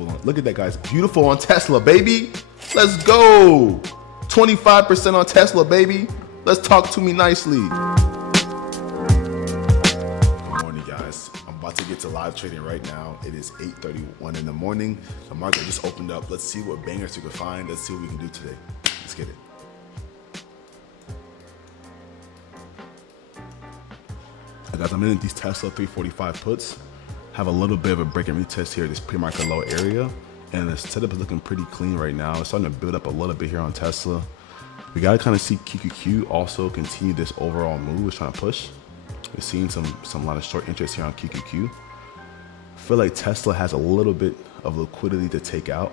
beautiful. Look at that, guys. Beautiful on Tesla, baby. Let's go. 25% on Tesla, baby. Let's talk to me nicely. Good morning, guys. I'm about to get to live trading right now. It is 8:31 in the morning. The market just opened up. Let's see what bangers we can find. Let's see what we can do today. Let's get it. Guys, I'm in these Tesla 345 puts. Have a little bit of a break and retest here, this pre-market low area. And the setup is looking pretty clean right now. It's starting to build up a little bit here on Tesla. We got to kind of see QQQ also continue this overall move. It's trying to push. We're seeing some lot of short interest here on QQQ. I feel like Tesla has a little bit of liquidity to take out.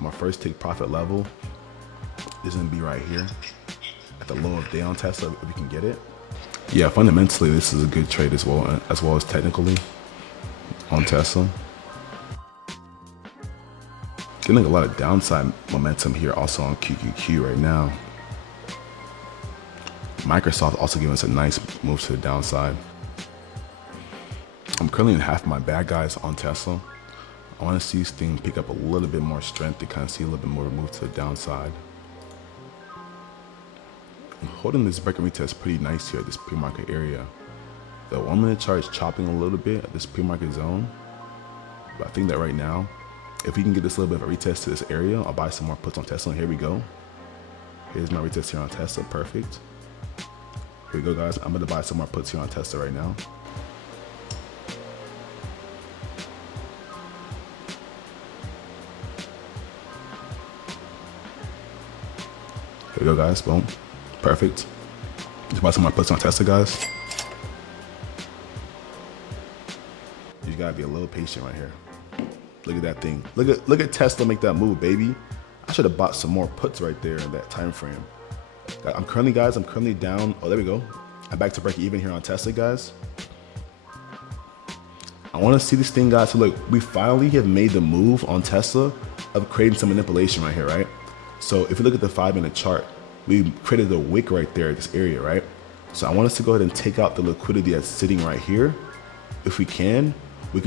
My first take profit level is going to be right here at the low of day on Tesla if we can get it. Yeah, fundamentally, this is a good trade as well as technically on Tesla. Getting a lot of downside momentum here also on QQQ right now. Microsoft also giving us a nice move to the downside. I'm currently in half my bad guys on Tesla. I want to see this thing pick up a little bit more strength to kind of see a little bit more move to the downside. I'm holding this break and retest pretty nice here at this pre-market area. The 1 minute chart is chopping a little bit at this pre-market zone. But I think that right now, if we can get this little bit of a retest to this area, I'll buy some more puts on Tesla. Here we go. Here's my retest here on Tesla. Perfect. Here we go, guys. I'm going to buy some more puts here on Tesla right now. Here we go, guys. Boom. Perfect. Just buy some more puts on Tesla, guys. You gotta be a little patient right here. Look at that thing. Look at Tesla make that move, baby. I should have bought some more puts right there in that time frame. I'm currently down. Oh, there we go. I'm back to break even here on Tesla, guys. I want to see this thing, guys. So look, we finally have made the move on Tesla of creating some manipulation right here, right? So if you look at the 5 minute chart, we created a wick right there at this area, right? So I want us to go ahead and take out the liquidity that's sitting right here. If we can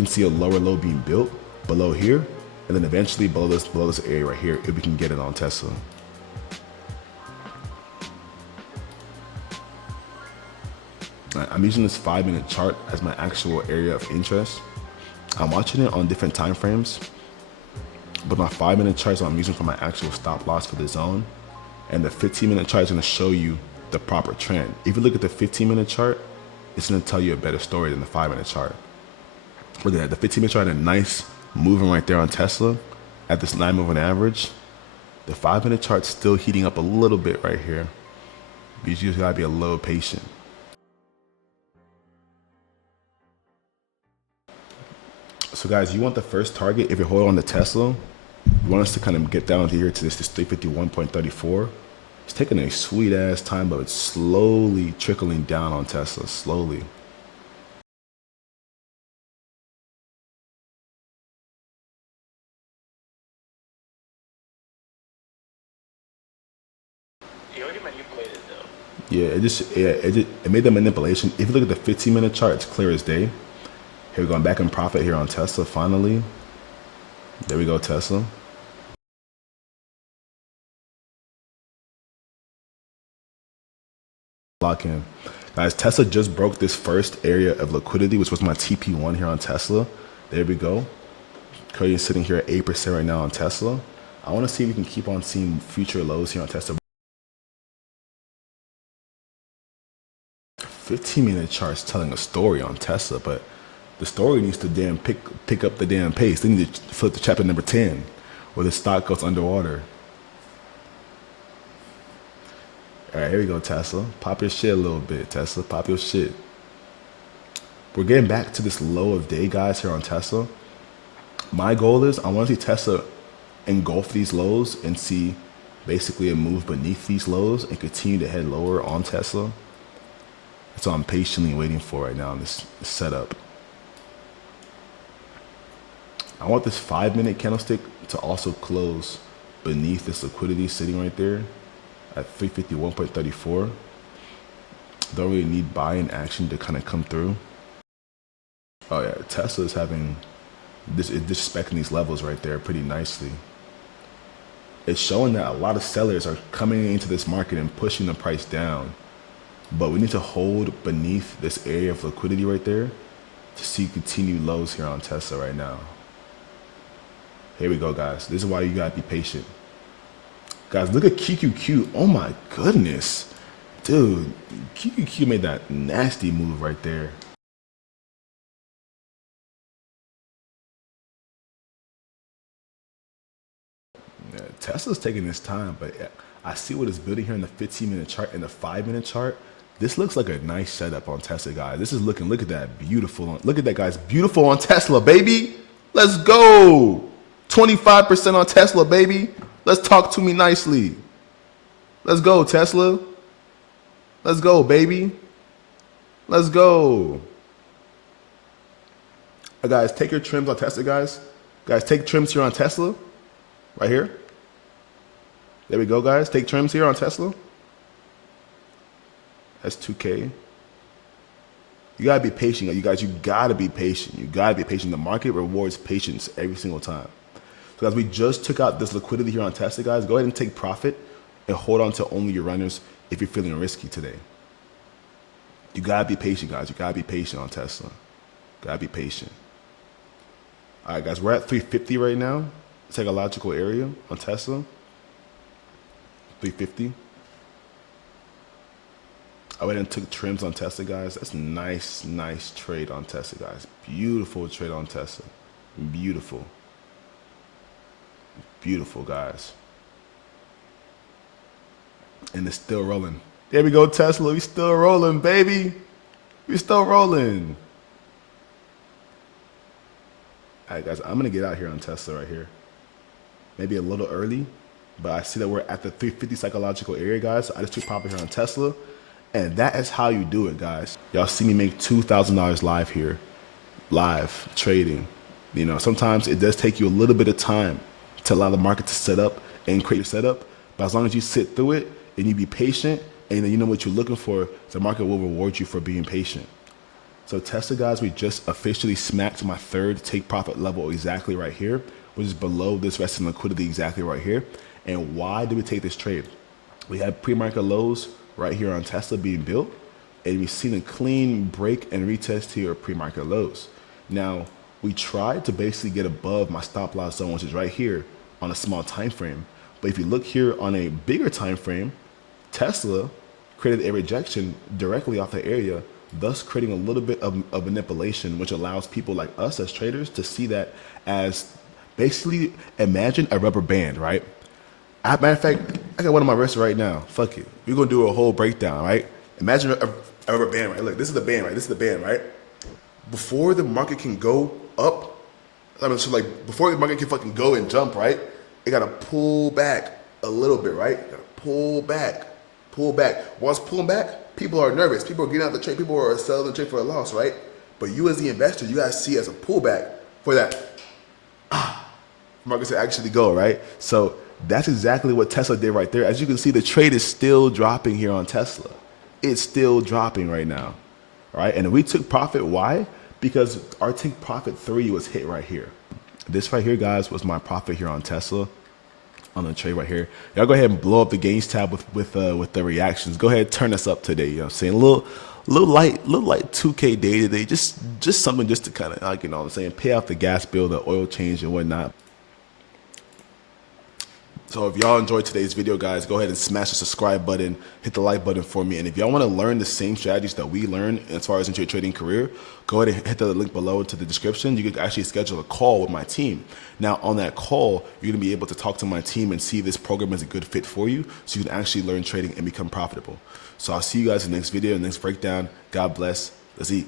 see a lower low being built below here, and then eventually below this area right here, if we can get it on Tesla. I'm using this 5 minute chart as my actual area of interest. I'm watching it on different time frames, but my 5 minute chart is what I'm using for my actual stop loss for the zone. And the 15 minute chart is going to show you the proper trend. If you look at the 15 minute chart, it's going to tell you a better story than the 5 minute chart. Look at that. The 15 minute chart had a nice moving right there on Tesla at this 9 moving average. The 5 minute chart's still heating up a little bit right here. You just got to be a little patient. So guys, you want the first target if you're holding on the Tesla. You want us to kind of get down here to this 351.34. It's taking a sweet ass time, but it's slowly trickling down on Tesla, slowly. He already manipulated though. Yeah, it made the manipulation. If you look at the 15 minute chart, it's clear as day. Here we're going back in profit here on Tesla finally. There we go, Tesla. Lock in. Guys, Tesla just broke this first area of liquidity, which was my TP1 here on Tesla. There we go. Currently sitting here at 8% right now on Tesla. I want to see if we can keep on seeing future lows here on Tesla. 15 minute chart's telling a story on Tesla, but the story needs to damn pick up the damn pace. They need to flip to chapter number 10, where the stock goes underwater. All right, here we go, Tesla. Pop your shit a little bit, Tesla. Pop your shit. We're getting back to this low of day, guys, here on Tesla. My goal is I want to see Tesla engulf these lows and see basically a move beneath these lows and continue to head lower on Tesla. That's what I'm patiently waiting for right now in this setup. I want this 5 minute candlestick to also close beneath this liquidity sitting right there at 351.34. Don't really need buy-in action to kind of come through. Oh yeah, Tesla is having This is disrespecting these levels right there pretty nicely. It's showing that a lot of sellers are coming into this market and pushing the price down. But we need to hold beneath this area of liquidity right there to see continued lows here on Tesla right now. Here we go, guys. This is why you gotta be patient. Guys, look at QQQ. Oh my goodness. Dude, QQQ made that nasty move right there. Yeah, Tesla's taking its time, but I see what it's building here in the 15-minute chart and the 5-minute chart. This looks like a nice setup on Tesla, guys. This is looking, look at that, beautiful. Look at that, guys, beautiful on Tesla, baby. Let's go. 25% on Tesla, baby. Let's talk to me nicely. Let's go, Tesla. Let's go, baby. Let's go. Guys, take your trims on Tesla, guys. Guys, take trims here on Tesla. Right here. There we go, guys. Take trims here on Tesla. That's 2K. You gotta be patient, you guys. You gotta be patient. You gotta be patient. The market rewards patience every single time. So, guys, we just took out this liquidity here on Tesla, guys. Go ahead and take profit and hold on to only your runners if you're feeling risky today. You gotta be patient, guys. You gotta be patient on Tesla. Gotta be patient. All right, guys. We're at 350 right now. Psychological area on Tesla. 350. I went and took trims on Tesla, guys. That's nice, nice trade on Tesla, guys. Beautiful trade on Tesla. Beautiful. Beautiful, guys. And it's still rolling. There we go, Tesla. We still rolling, baby. We still rolling. All right, guys. I'm going to get out here on Tesla right here. Maybe a little early, but I see that we're at the 350 psychological area, guys. So I just took profit here on Tesla. And that is how you do it, guys. Y'all see me make $2,000 live here. Live trading. You know, sometimes it does take you a little bit of time to allow the market to set up and create your setup. But as long as you sit through it and you be patient and then you know what you're looking for, the market will reward you for being patient. So Tesla, guys, we just officially smacked my third take profit level exactly right here, which is below this resting liquidity exactly right here. And why did we take this trade? We had pre-market lows right here on Tesla being built, and we've seen a clean break and retest here of pre-market lows. Now, we tried to basically get above my stop loss zone, which is right here on a small time frame. But if you look here on a bigger time frame, Tesla created a rejection directly off the area, thus creating a little bit of manipulation, which allows people like us as traders to see that as basically, imagine a rubber band, right? Matter of fact, I got one on my wrist right now. Fuck it. We're going to do a whole breakdown, right? Imagine a rubber band, right? Look, this is the band, right? This is the band, right? Before the market can go up, I mean, so like before the market can fucking go and jump, right? It got to pull back a little bit, right? Got to pull back, pull back. Once pulling back, people are nervous. People are getting out the trade. People are selling the trade for a loss, right? But you as the investor, you got to see it as a pullback for that market to actually go, right? So that's exactly what Tesla did right there. As you can see, the trade is still dropping here on Tesla. It's still dropping right now, right? And we took profit. Why? Because our take profit 3 was hit right here. This right here, guys, was my profit here on Tesla on the trade right here. Y'all go ahead and blow up the gains tab with the reactions. Go ahead, turn us up today. You know what I'm saying? A little light 2K day today. Just something just to kind of, like, you know what I'm saying, pay off the gas bill, the oil change and whatnot. So if y'all enjoyed today's video, guys, go ahead and smash the subscribe button, hit the like button for me. And if y'all want to learn the same strategies that we learn as far as into your trading career, go ahead and hit the link below to the description. You can actually schedule a call with my team. Now, on that call, you're going to be able to talk to my team and see if this program is a good fit for you so you can actually learn trading and become profitable. So I'll see you guys in the next video, next breakdown. God bless. Let's eat.